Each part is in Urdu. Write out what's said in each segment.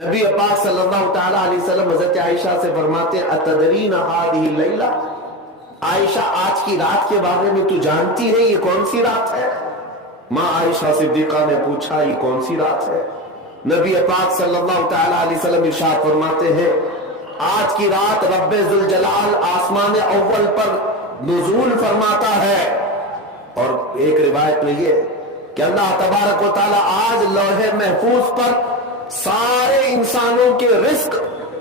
نبی پاک صلی اللہ تعالیٰ علیہ وسلم حضرت عائشہ سے فرماتے ہیں اتدرین ہذہ اللیلہ، عائشہ آج کی رات کے بارے میں تو جانتی ہے یہ کون سی رات ہے؟ ماں عائشہ صدیقہ نے پوچھا یہ کون سی رات ہے؟ نبی پاک صلی اللہ تعالیٰ علیہ وسلم ارشاد فرماتے ہیں آج کی رات رب ذوالجلال آسمان اول پر نزول فرماتا ہے۔ اور ایک روایت میں یہ کہ اللہ تبارک و تعالیٰ آج لوح محفوظ پر سارے انسانوں کے رزق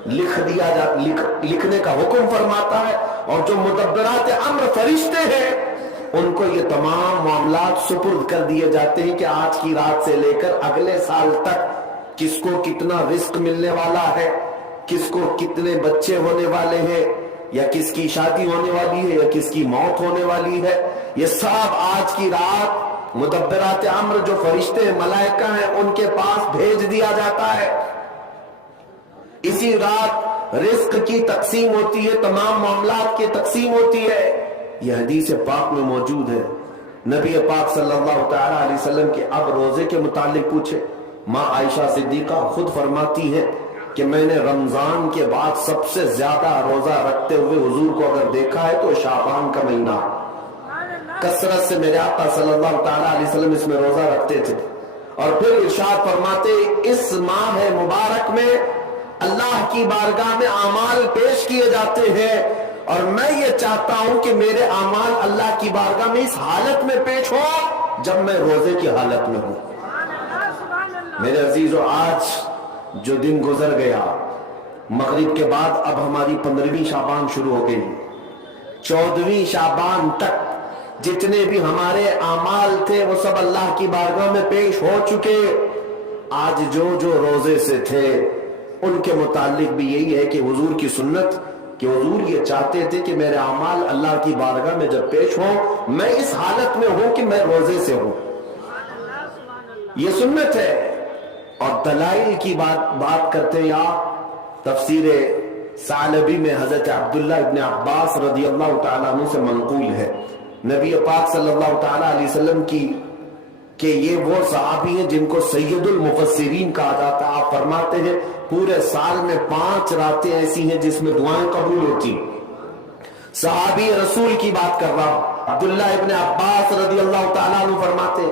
لکھنے کا حکم فرماتا ہے، اور جو مدبرات امر فرشتے ہیں ان کو یہ تمام معاملات سپرد کر دیے جاتے ہیں کہ آج کی رات سے لے کر اگلے سال تک کس کو کتنا رزق ملنے والا ہے، کس کو کتنے بچے ہونے والے ہیں، یا کس کی شادی ہونے والی ہے یا کس کی موت ہونے والی ہے، یہ سب آج کی رات مدبرات امر جو فرشتے ہیں ملائکہ ہیں ان کے پاس بھیج دیا جاتا ہے۔ اسی رات رزق کی تقسیم ہوتی ہے، تمام معاملات کی تقسیم ہوتی ہے۔ یہ حدیث پاک میں موجود ہے۔ نبی پاک صلی اللہ تعالیٰ علیہ وسلم کے اب روزے کے متعلق پوچھے، ماں عائشہ صدیقہ خود فرماتی ہے کہ میں نے رمضان کے بعد سب سے زیادہ روزہ رکھتے ہوئے حضور کو اگر دیکھا ہے تو شعبان کا مہینہ، کثرت سے میرے آقا صلی اللہ تعالیٰ علیہ وسلم اس میں روزہ رکھتے تھے۔ اور پھر ارشاد فرماتے اس ماہ مبارک میں اللہ کی بارگاہ میں اعمال پیش کیے جاتے ہیں، اور میں یہ چاہتا ہوں کہ میرے اعمال اللہ کی بارگاہ میں اس حالت میں پیش ہو جب میں روزے کی حالت میں ہوں۔ میرے عزیزو، آج جو دن گزر گیا، مغرب کے بعد اب ہماری 15ویں شعبان شروع ہو گئی، 14ویں شعبان تک جتنے بھی ہمارے اعمال تھے وہ سب اللہ کی بارگاہ میں پیش ہو چکے۔ آج جو روزے سے تھے ان کے متعلق بھی یہی ہے کہ حضور کی سنت کہ حضور یہ چاہتے تھے کہ میرے اعمال اللہ کی بارگاہ میں جب پیش ہوں میں اس حالت میں ہوں کہ میں روزے سے ہوں، یہ سنت ہے۔ اور دلائل کی بات کرتے ہیں آپ، تفسیر ثعلبی میں حضرت عبداللہ ابن عباس رضی اللہ تعالیٰ عنہ سے منقول ہے نبی پاک صلی اللہ تعالیٰ علیہ وسلم کی کہ یہ وہ صحابی ہیں جن کو سید المفسرین کہا جاتا ہے۔ آپ فرماتے ہیں پورے سال میں 5 راتیں ایسی ہیں جس میں دعائیں قبول ہوتی۔ صحابی رسول کی بات کر رہا ہوں، عبداللہ ابن عباس رضی اللہ تعالیٰ عنہ فرماتے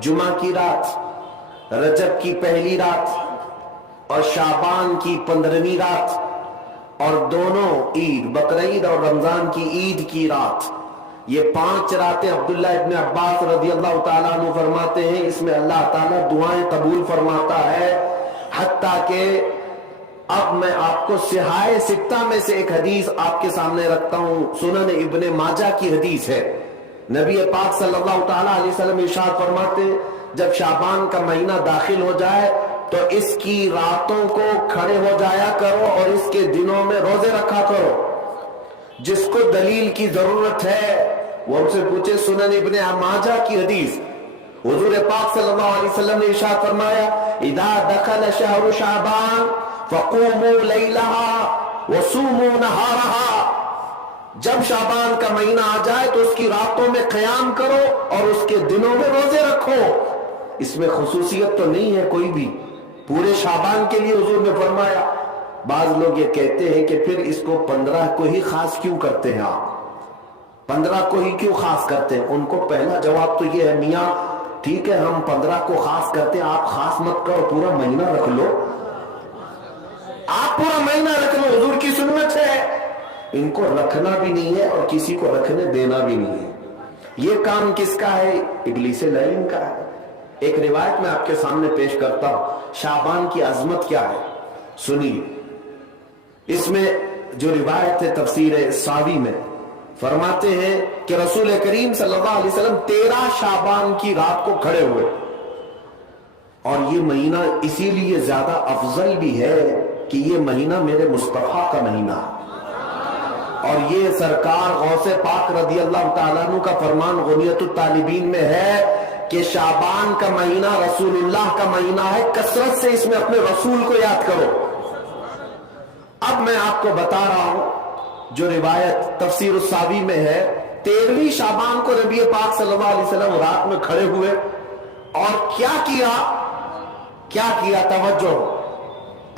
جمعہ کی رات، رجب کی پہلی رات اور شعبان کی 15ویں رات، اور دونوں عید بقرعید اور رمضان کی عید کی رات، یہ 5 راتیں عبداللہ ابن عباس رضی اللہ تعالیٰ عنہ فرماتے ہیں اس میں اللہ تعالیٰ دعائیں قبول فرماتا ہے۔ حتیٰ کہ اب میں آپ کو صحاح ستہ میں سے ایک حدیث آپ کے سامنے رکھتا ہوں، سنن ابن ماجہ کی حدیث ہے۔ نبی پاک صلی اللہ تعالیٰ علیہ وسلم ارشاد فرماتے ہیں جب شعبان کا مہینہ داخل ہو جائے تو اس کی راتوں کو کھڑے ہو جایا کرو اور اس کے دنوں میں روزے رکھا کرو۔ جس کو دلیل کی ضرورت ہے وہ ہم سے پوچھے۔ سنن ابن ماجہ کی حدیث، حضور پاک صلی اللہ علیہ وسلم نے ارشاد فرمایا اذا دخل شہر شعبان فقوموا لیلہا وصوموا نہارہا، جب شعبان کا مہینہ آ جائے تو اس کی راتوں میں قیام کرو اور اس کے دنوں میں روزے رکھو۔ اس میں خصوصیت تو نہیں ہے کوئی بھی، پورے شعبان کے لیے حضور نے فرمایا۔ بعض لوگ یہ کہتے ہیں کہ پھر اس کو 15 کو ہی خاص کیوں کرتے ہیں آپ، 15 کو ہی کیوں خاص کرتے ہیں؟ ان کو پہلا جواب تو یہ ہے میاں ٹھیک ہے ہم 15 کو خاص کرتے ہیں، آپ خاص مت کرو، پورا مہینہ رکھ لو، آپ پورا مہینہ رکھ لو، حضور کی سنت ہے۔ ان کو رکھنا بھی نہیں ہے اور کسی کو رکھنے دینا بھی نہیں ہے۔ یہ کام کس کا ہے؟ ابلیس لعین کا ہے۔ ایک روایت میں آپ کے سامنے پیش کرتا ہوں، شعبان کی عظمت کیا ہے سنیے۔ اس میں جو روایت ہے تفسیر ساوی میں فرماتے ہیں کہ رسول کریم صلی اللہ علیہ وسلم 13 شعبان کی رات کو کھڑے ہوئے، اور یہ مہینہ اسی لیے زیادہ افضل بھی ہے کہ یہ مہینہ میرے مصطفیٰ کا مہینہ ہے، اور یہ سرکار غوث پاک رضی اللہ تعالیٰ عنہ کا فرمان غنیت الطالبین میں ہے کہ شعبان کا مہینہ رسول اللہ کا مہینہ ہے، کثرت سے اس میں اپنے رسول کو یاد کرو۔ اب میں آپ کو بتا رہا ہوں جو روایت تفسیر الساوی میں ہے، 13ویں شعبان کو نبی پاک صلی اللہ علیہ وسلم رات میں کھڑے ہوئے اور کیا کیا توجہ،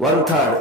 1/3,